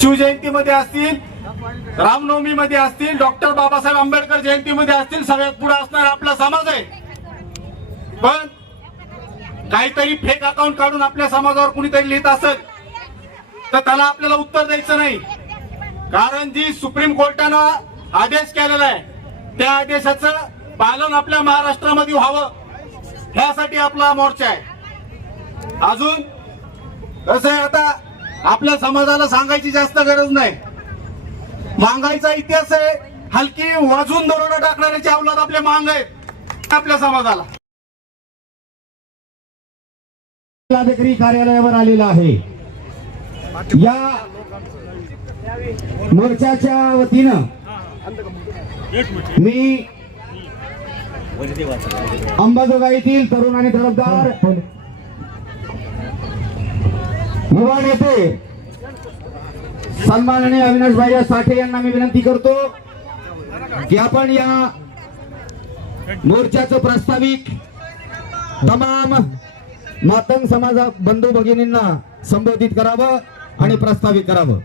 शिवजयंतीमध्ये असतील, रामनवमीमध्ये असतील, डॉक्टर बाबासाहेब आंबेडकर जयंतीमध्ये असतील, सगळ्यात पुढे असणारा आपला समाज आहे. पण काहीतरी फेक अकाउंट काढून आपल्या समाजावर कुणीतरी लिहित असेल तर त्याला आपल्याला उत्तर द्यायचं नाही. कारण जी सुप्रीम कोर्टानं आदेश केलेला आहे त्या आदेशाचं पालन आपल्या महाराष्ट्रामध्ये व्हावं यासाठी आपला मोर्चा आहे. अजून कसं आहे, आता आपल्या समाजाला सांगायची जास्त गरज नाही. महागाईचा इतिहास आहे, हलकी वाजून दरोडा टाकणाऱ्याची अवलाद आपल्या महाग आहेत आपल्या समाजाला. जिल्हाधिकारी कार्यालयावर आलेला आहे. या मोर्चाच्या वतीनं मी अंबाजोगाईतील तरुण आणि तरफदार युवा नेते सन्माननीय अविनाश भाई साठे यांना मी विनंती करतो की आपण या मोर्चाचं प्रास्ताविक तमाम मातंग समाजा बंधू भगिनींना संबोधित करावं आणि प्रस्तावित करावं.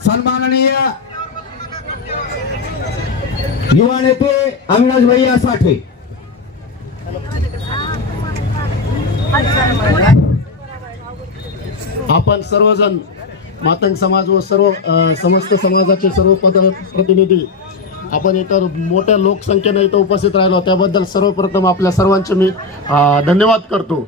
सन्माननीय युवा नेते अविनाश भैया साठे. आपण सर्वजण मातंग समाज व सर्व समस्त समाजाचे सर्व प्रतिनिधी आपण इतर मोठ्या लोकसंख्येने इथं उपस्थित राहिलो त्याबद्दल सर्वप्रथम आपल्या सर्वांचे मी धन्यवाद करतो.